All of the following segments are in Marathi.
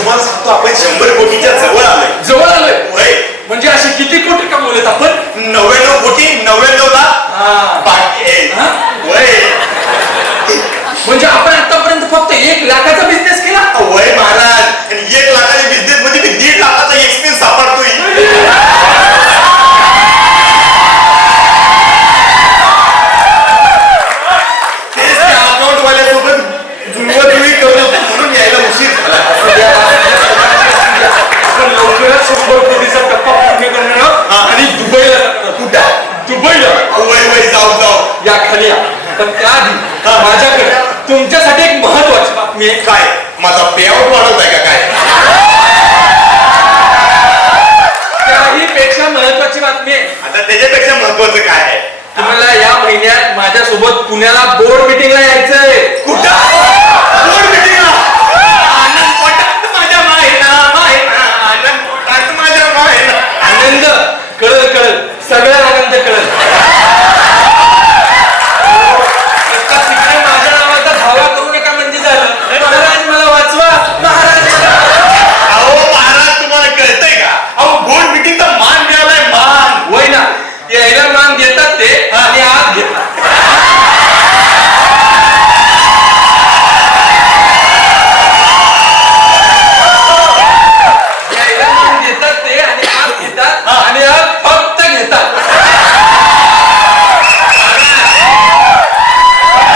तुम्हाला सांगतो आपण 100 कोटीच्या जवळ आलोय. जवळ आलोय वय म्हणजे असे किती कोटी कमवलेत आपण? 99 कोटी 99 लाख बाकी वय. म्हणजे आपण आतापर्यंत फक्त 1 लाखाचा बिझनेस केला. वय महाराज, आणि 1 लाखाच्या बिझनेस मध्ये मी 1.5 लाखाचा एक्सपेन्स सापडतोय. अकाउंट वाल्यासोबत जुळवाजुळवी करून म्हणून यायला उशीर झाला. आपण लवकरच 100 कोटीचा टप्पा पूर्ण करणार आणि दुबईला जाणार. कुठं? दुबईला. वय वय जाऊ या खाली या. पण त्याआधी माझ्याकडे तुमच्यासाठी एक महत्वाची बातमी आहे. काय? माझा पेआउट वाढवत आहे का काय? त्याही पेक्षा महत्वाची बातमी आहे. आता त्याच्यापेक्षा महत्वाचं काय आहे? तुम्हाला या महिन्यात माझ्यासोबत पुण्याला बोर्ड मीटिंगला यायचंय. कुठं? बोर्ड मीटिंगला? आनंद पोटात माझ्या मायना आनंद पोटात माझ्या मायना. आनंद कळल सगळा आनंद कळल. तिकडे माझ्या नावाचा धावा करू नका म्हणजे झालं. महाराज मला वाचवा, महाराज. अहो महाराज, तुम्हाला कळतंय का? अहो बोर्ड मीटिंगचा मान मिळालाय, मान. होय ना, यायला मान देतात ते आणि आत घेतात. यायला मान देतात ते आणि आत घेतात आणि आत फक्त घेतात.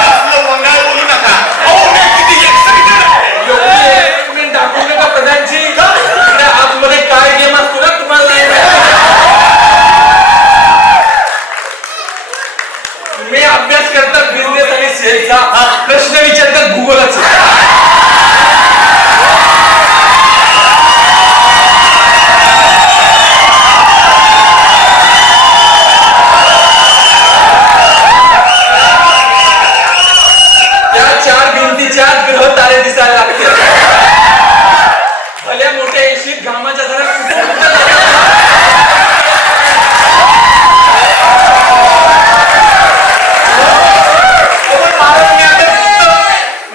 असलं वंगाळ बोलू नका. अहो मी किती excited आहे. एवढी excitement दाखवू नका प्रधानजी. इकडे आतमध्ये काय गेम असतो ना तुम्हाला नाही माहिती. तुम्ही अभ्यास करता बिझनेस आणि सेलचा, प्रश्न विचारतात भूगोलाचा. त्या 4 भिंतीच्या आत ग्रह तारे दिसायला लागते. भल्या मोठ्या एशीत घामाच्या धरा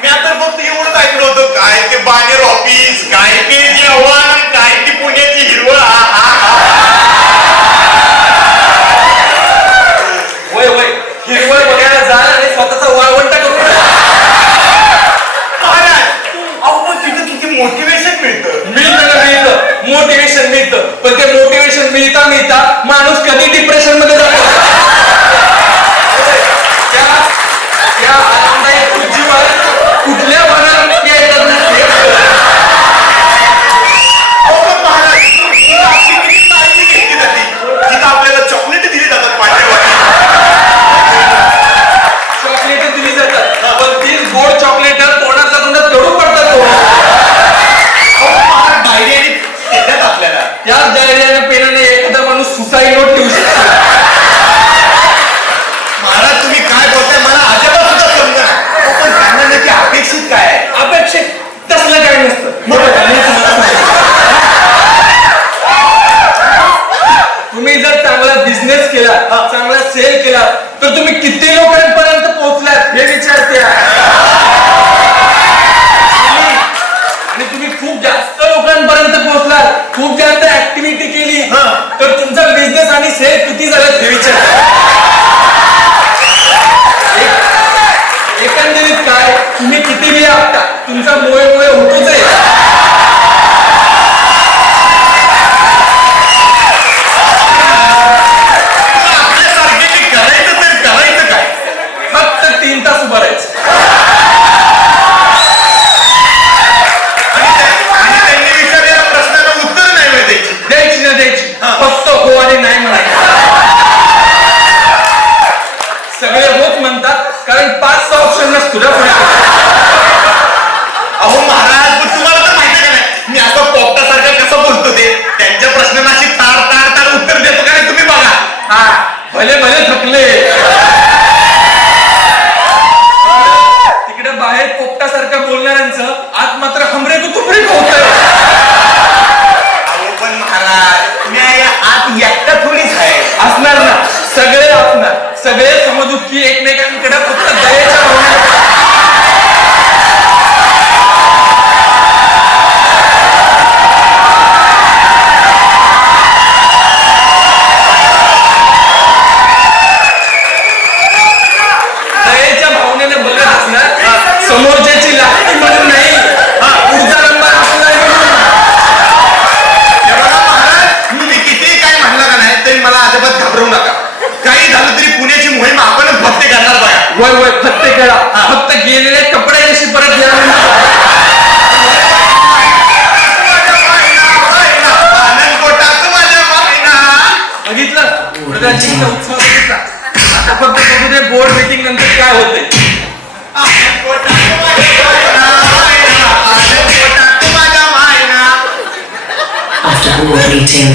मी आता फक्त एवढंच ऐकलं होतं, काय ते बाणेर ऑफिस, काय ते जेवण, काय ती पुण्याची हिरवळ. वय हिरवळ बघायला जाल आणि स्वतःचा वाळवंट करून महाराज, अहो पण तिथं किती मोटिवेशन मिळतं. मोटिवेशन मिळतं. पण ते मोटिवेशन मिळता माणूस कधी डिप्रेशन मध्ये जातो. त्या आनंदायक जीवन कुठल्या वनात येतात नसते. पण महाराज, तिथं आपली किती काळजी घेतली जाते. तिथं आपल्याला चॉकलेट दिली जातात पांढऱ्यावाली. चॉकलेट दिली जातात, पण ती गोड चॉकलेट तोंडातल्या तोंडात कडू पडतात. डायरी आणि देतात आपल्याला. त्याच डायरीने पेनाने एखादा माणूस सुसाईड नोट ठेवू शकतो. महाराज तुम्ही काय बोलताय मला अजिबात सुद्धा समजा. पण त्यांना नक्की अपेक्षित काय आहे? अपेक्षित तसलं काही नसतं. तुम्ही जर चांगला बिझनेस केला, चांगला सेल केला, तर तुम्ही किती लोकांपर्यंत पोहोचलात हे विचारते. आणि तुम्ही खूप जास्त लोकांपर्यंत पोहोचलात, खूप जास्त ऍक्टिव्हिटी केली, तर तुमचा बिझनेस आणि सेल किती झाला हे विचार. एकंदरीत काय, तुम्ही किती बी आपटा, तुमचा मोळे होतोच आहे. आपल्यासारखे करायचं तर करायचं काय? फक्त 3 तास उभं राहायचं. आणि त्यांनी विचारलेल्या प्रश्नाला उत्तर नाही द्यायची. फक्त हो आणि नाही म्हणायचं. सगळे होच म्हणतात कारण 5-6 ऑप्शन नसतो ना पुढे. अहो महाराज, पण तुम्हाला तर माहिती का नाही, मी असं पोपटासारखं कसं बोलतो ते. त्यांच्या प्रश्नांना अशी तार उत्तर देतो का नाही तुम्ही बघा. भले थकले. तिकडे बाहेर पोपटासारखं बोलणाऱ्यांचं आत मात्र हमरे को तुमरे को होतंय. अहो पण महाराज, मी या आत एकटा थोडीच आहे. असणार ना, सगळे असणार. सगळे समदुःखी एकमेकांकडे फक्त दयेच्या भावनेने फक्त गेलेले कपडे कशी परत घ्या बघितलं प्रधानजींचा उत्साह बघितला. आता फक्त बघू दे बोर्ड मीटिंग नंतर काय होतंय. After board meeting.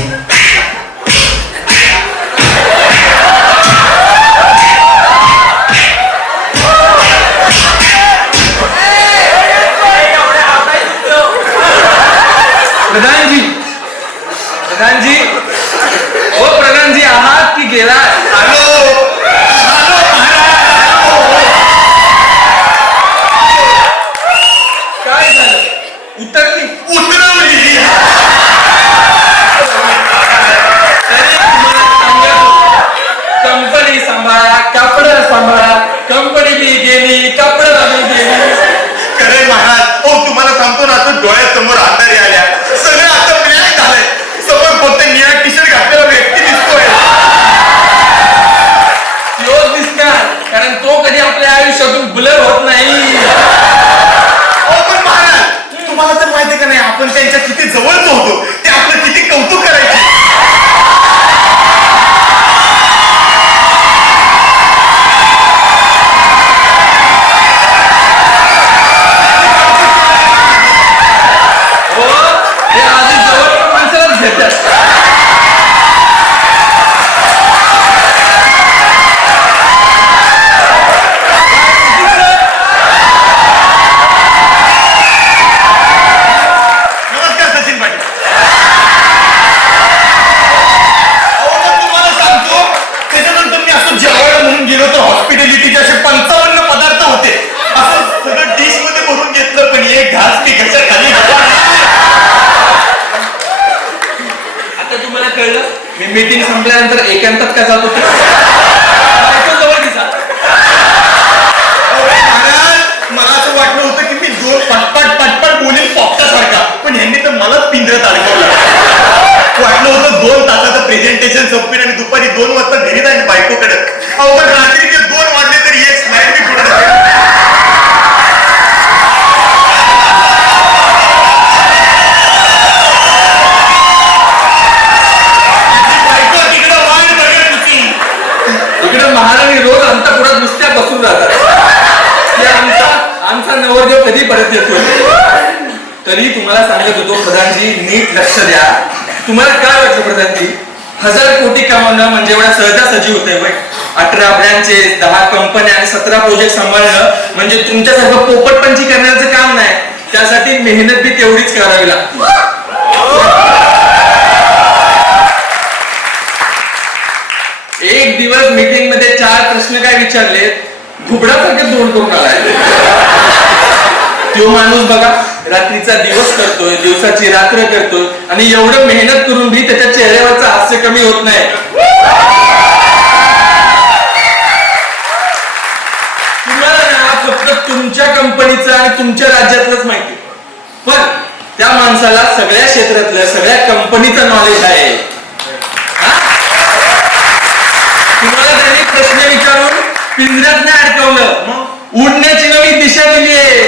प्रधानजी ओ प्रधानजी आहात की गेला. काय झालं उतरली उतरवली. तरी तुम्हाला सांगत कंपनी सांभाळा कपड सांभाळा. कंपनी बी गेली कपड बी गेली. खरे महाराज हो तुम्हाला सांगतो ना असं डोळ्यासमोर अंधारी आल्या. सगळं आता ब्लॅक झालंय. समोर फक्त निळा टी शर्ट घातलेला व्यक्ती दिसतोय. तोच दिसणार कारण तो कधी आपल्या आयुष्यातून ब्लर होत नाही. हो पण महाराज तुम्हाला तर माहिती का नाही आपण त्यांच्या किती जवळच होतो. ते आपलं किती कौतुक करायचे. हो ते आधी जवळच्या माणसालाच घेतात. नमस्कार सचिन पाटील. अहो पण तुम्हाला सांगतो त्याच्यानंतर मी असं जेवायला म्हणून गेलो तर हॉस्पिटॅलिटीचे असे 55 पदार्थ होते. असं सगळं डिश मध्ये भरून घेतलं पण एक घास मी कशा खाली घातला नाही. आता तुम्हाला कळलं मी मीटिंग संपल्यानंतर एकांतात का जात होतो. बायको जवळ दिसा. अहो महाराज मला असं वाटलं होतं की मी दोन पटपट बोलीन पॉपटासारखा पण ह्यांनी तर मलाच पिंजऱ्यात अडकवलं. वाटलं होतं 2 तासाचं प्रेझेंटेशन संपेल आणि दुपारी 2 वाजता घरी जाईल बायकोकडे. अहो पण रात्रीचे 2 वाजले तरी एक स्लाइड मी पुढे बायको तिकडं वाट बघत होती. इकडे महाराणी रोज अंतपुरात नुसत्या बसून राहतात. की आमचा नवरदेव कधी परत येतो. तरी तुम्हाला सांगत होतो प्रधानजी नीट लक्ष द्या. तुम्हाला काय वाटलं प्रधानजी 1000 कोटी कमावणं म्हणजे एवढा सहजासहजी होतंय वय. 18 ब्रँचेस 10 कंपन्या आणि 17 प्रोजेक्ट सांभाळणं म्हणजे तुमच्यासारखं पोपटपंची करण्याचं काम नाही. त्यासाठी मेहनत बी तेवढीच करावी लागते. एक दिवस मीटिंग मध्ये 4 प्रश्न काय विचारले घुबडासारखे तोंड करून आलाय. तो माणूस बघा रात्रीचा दिवस करतोय दिवसाची रात्र करतोय आणि एवढं मेहनत करून बी त्याच्या चेहऱ्यावरचं हास्य कमी होत नाही. तुम्हाला ना फक्त तुमच्या कंपनीचं आणि तुमच्या राज्यातलंच माहिती पण त्या माणसाला सगळ्या क्षेत्रातलं सगळ्या कंपनीचं नॉलेज आहे. तुम्हाला त्यांनी प्रश्न विचारून पिंजऱ्यात नाही अडकवलं उडण्याची नवी दिशा दिली आहे.